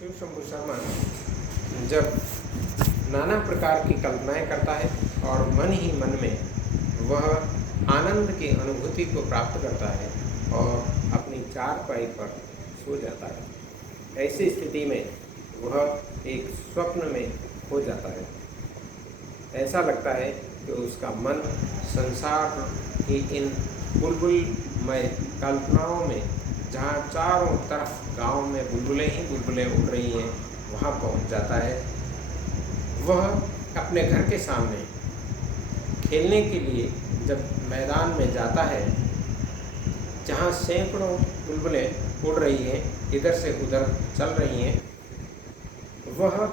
शिव शंभू शर्मा जब नाना प्रकार की कल्पनाएं करता है और मन ही मन में वह आनंद की अनुभूति को प्राप्त करता है और अपनी चारपाई पर सो जाता है। ऐसी स्थिति में वह एक स्वप्न में खो जाता है। ऐसा लगता है कि उसका मन संसार की इन बुलबुलमय कल्पनाओं में, जहाँ चारों तरफ गांव में बुलबुलें ही बुलबुलें उड़ रही हैं, वहाँ पहुँच जाता है। वह अपने घर के सामने खेलने के लिए जब मैदान में जाता है, जहाँ सैकड़ों बुलबुलें उड़ रही हैं, इधर से उधर चल रही हैं, वह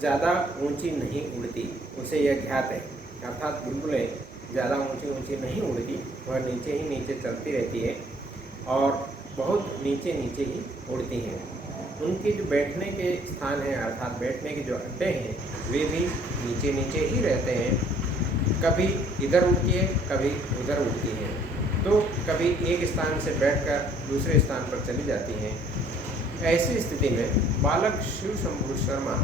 ज़्यादा ऊंची नहीं उड़ती, उसे यह ज्ञात है। अर्थात बुलबुलें ज़्यादा ऊंची ऊंची नहीं उड़ती, वह नीचे ही नीचे चलती रहती है और बहुत नीचे नीचे ही उड़ती हैं। उनके जो बैठने के स्थान हैं, अर्थात बैठने के जो अड्डे हैं, वे भी नीचे नीचे ही रहते हैं। कभी इधर उड़ती है, कभी उधर उड़ती हैं, तो कभी एक स्थान से बैठकर दूसरे स्थान पर चली जाती हैं। ऐसी स्थिति में बालक शिव शंभू शर्मा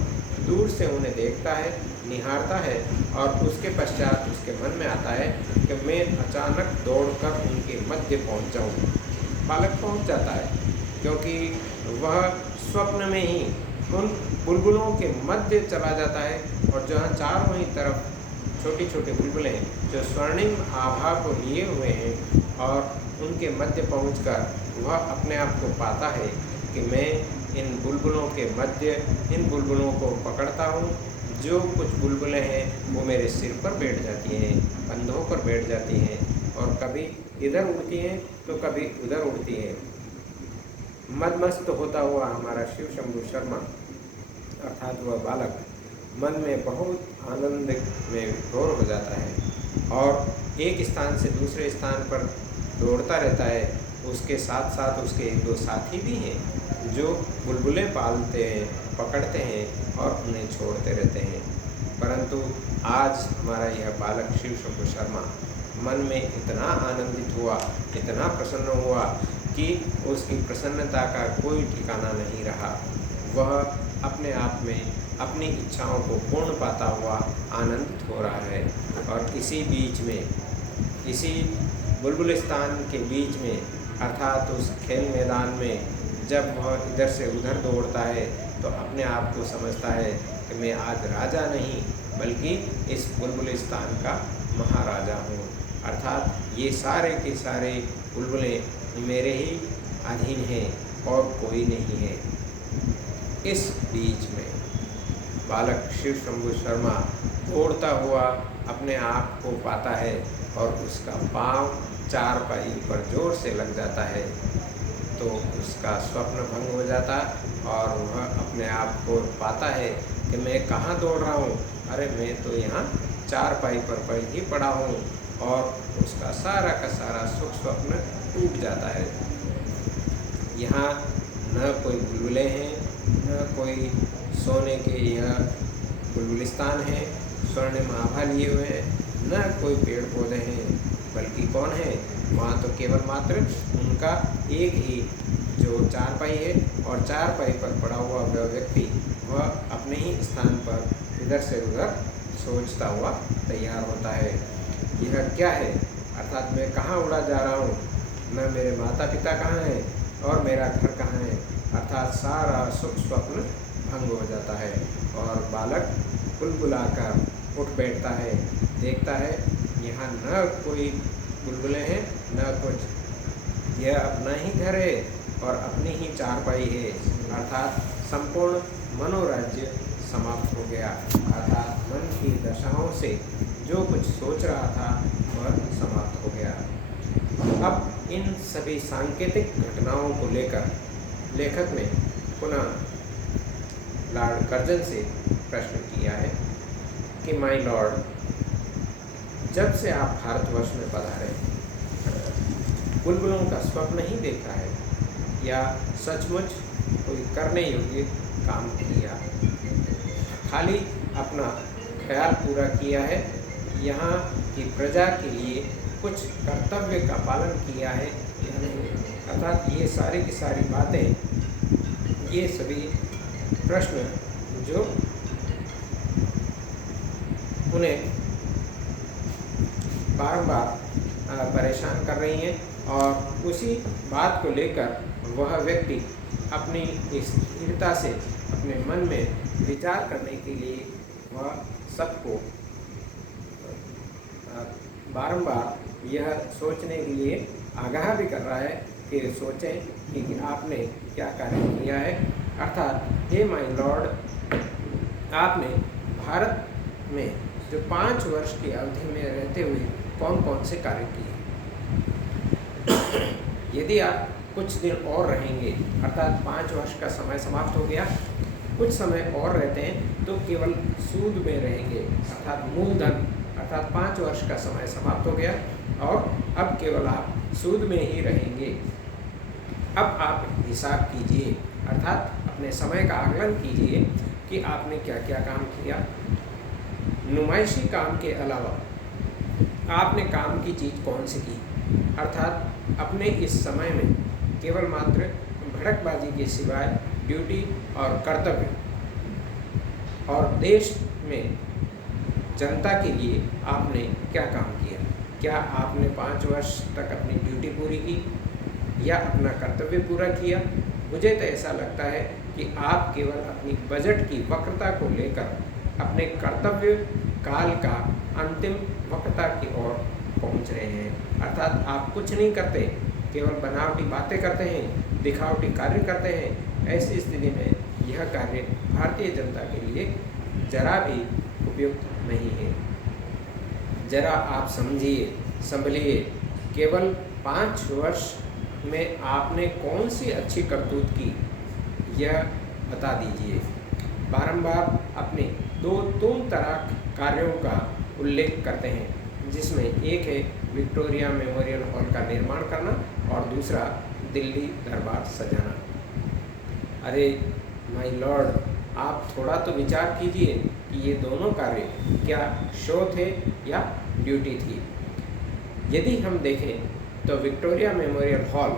दूर से उन्हें देखता है, निहारता है और उसके पश्चात उसके मन में आता है कि मैं अचानक दौड़कर उनके मध्य पहुंच जाऊं। बालक पहुंच जाता है क्योंकि वह स्वप्न में ही उन बुलबुलों के मध्य चला जाता है और जहाँ चारों ही तरफ छोटी छोटी बुलबुलें जो स्वर्णिम आभा को लिए हुए हैं, और उनके मध्य पहुंचकर वह अपने आप को पाता है कि मैं इन बुलबुलों के मध्य इन बुलबुलों को पकड़ता हूँ। जो कुछ बुलबुलें हैं वो मेरे सिर पर बैठ जाती हैं, कंधों पर बैठ जाती हैं और कभी इधर उड़ती हैं तो कभी उधर उड़ती हैं। मदमस्त होता हुआ हमारा शिव शंभू शर्मा अर्थात वह बालक मन में बहुत आनंद में विभोर हो जाता है और एक स्थान से दूसरे स्थान पर दौड़ता रहता है। उसके साथ साथ उसके एक दो साथी भी हैं जो बुलबुलें पालते हैं, पकड़ते हैं और उन्हें छोड़ते रहते हैं। परंतु आज हमारा यह बालक शिव शंभू शर्मा मन में इतना आनंदित हुआ, इतना प्रसन्न हुआ कि उसकी प्रसन्नता का कोई ठिकाना नहीं रहा। वह अपने आप में अपनी इच्छाओं को पूर्ण पाता हुआ आनंदित हो रहा है। और इसी बीच में, इसी बुलबुलिस्तान के बीच में, अर्थात उस खेल मैदान में जब वह इधर से उधर दौड़ता है तो अपने आप को समझता है कि मैं आज राजा नहीं बल्कि इस बुलबुलिस्तान का महाराजा हूँ। अर्थात ये सारे के सारे बुलबुलें मेरे ही अधीन हैं और कोई नहीं है। इस बीच में बालक शिव शंभू शर्मा दौड़ता हुआ अपने आप को पाता है और उसका पाँव चारपाई पर जोर से लग जाता है, तो उसका स्वप्न भंग हो जाता और वह अपने आप को पाता है कि मैं कहाँ दौड़ रहा हूँ, अरे मैं तो यहाँ चारपाई पर ही पड़ा हूँ। और उसका सारा का सारा सुख स्वप्न टूट जाता है। यहाँ न कोई बुलबुलें हैं, न कोई सोने के यह बुलबुलिस्तान है, स्वर्णिम आभा लिए हुए हैं, न कोई पेड़ पौधे हैं, बल्कि कौन है वहाँ तो केवल मात्र उनका एक ही जो चारपाई है और चारपाई पर पड़ा हुआ वह व्यक्ति वह अपने ही स्थान पर इधर से उधर सोचता हुआ तैयार होता है। यह क्या है, अर्थात मैं कहाँ उड़ा जा रहा हूँ, मैं मेरे माता पिता कहाँ हैं और मेरा घर कहाँ है। अर्थात सारा सुख स्वप्न भंग हो जाता है और बालक बुलबुलाकर उठ बैठता है, देखता है यहाँ न कोई बुलबुलें हैं न कुछ, यह अपना ही घर है और अपनी ही चारपाई है। अर्थात संपूर्ण मनोराज्य समाप्त हो गया। अर्थात मन की दशाओं से जो कुछ सोच रहा था वह समाप्त हो गया। अब इन सभी सांकेतिक घटनाओं को लेकर लेखक ने पुनः लॉर्ड कर्जन से प्रश्न किया है कि माय लॉर्ड, जब से आप भारतवर्ष में पधारे, बुलबुलों का स्वप्न ही देखा है या सचमुच कोई करने योग्य काम किया, खाली अपना ख्याल पूरा किया है, यहाँ की प्रजा के लिए कुछ कर्तव्य का पालन किया है या नहीं। अर्थात ये सारी की सारी बातें ये सभी प्रश्न जो उन्हें बारंबार परेशान कर रही हैं और उसी बात को लेकर वह व्यक्ति अपनी स्थिरता से अपने मन में विचार करने के लिए वह सबको बारंबार यह सोचने के लिए आगाह भी कर रहा है कि सोचें कि आपने क्या कार्य किया है। अर्थात हे माय लॉर्ड, आपने भारत में जो 5 वर्ष की अवधि में रहते हुए कौन कौन से कार्य किए। यदि आप कुछ दिन और रहेंगे, अर्थात 5 वर्ष का समय समाप्त हो गया, कुछ समय और रहते हैं तो केवल सूद में रहेंगे, अर्थात मूलधन, अर्थात 5 वर्ष का समय समाप्त हो गया और अब केवल आप सूद में ही रहेंगे। अब आप हिसाब कीजिए, अर्थात अपने समय का आकलन कीजिए कि आपने क्या क्या काम किया। नुमाइशी काम के अलावा आपने काम की चीज़ कौन सी की, अर्थात अपने इस समय में केवल मात्र भड़कबाजी के सिवाय ड्यूटी और कर्तव्य और देश में जनता के लिए आपने क्या काम किया। क्या आपने 5 वर्ष तक अपनी ड्यूटी पूरी की या अपना कर्तव्य पूरा किया। मुझे तो ऐसा लगता है कि आप केवल अपनी बजट की वक्रता को लेकर अपने कर्तव्य काल का अंतिम वक्रता की ओर पहुंच रहे हैं। अर्थात आप कुछ नहीं करते, केवल बनावटी बातें करते हैं, दिखावटी कार्य करते हैं। ऐसी स्थिति में यह कार्य भारतीय जनता के लिए जरा भी उपयुक्त नहीं है। जरा आप समझिए, संभलिए, केवल 5 वर्ष में आपने कौन सी अच्छी करतूत की, यह बता दीजिए। बारंबार अपने 2 तरह कार्यों का उल्लेख करते हैं, जिसमें एक है विक्टोरिया मेमोरियल हॉल का निर्माण करना और दूसरा दिल्ली दरबार सजाना। अरे माय लॉर्ड, आप थोड़ा तो विचार कीजिए कि ये दोनों कार्य क्या शो थे या ड्यूटी थी। यदि हम देखें तो विक्टोरिया मेमोरियल हॉल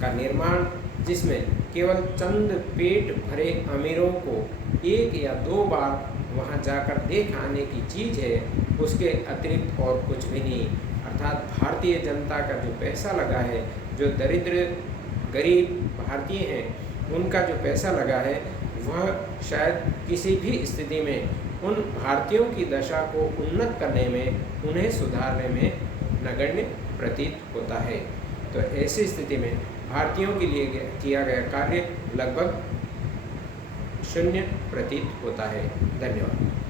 का निर्माण, जिसमें केवल चंद पेट भरे अमीरों को 1 या 2 बार वहां जाकर देख आने की चीज़ है, उसके अतिरिक्त और कुछ भी नहीं। अर्थात भारतीय जनता का जो पैसा लगा है, जो दरिद्र गरीब भारतीय हैं उनका जो पैसा लगा है, वह शायद किसी भी स्थिति में उन भारतीयों की दशा को उन्नत करने में, उन्हें सुधारने में नगण्य प्रतीत होता है। तो ऐसी स्थिति में भारतीयों के लिए किया गया कार्य लगभग शून्य प्रतीत होता है। धन्यवाद।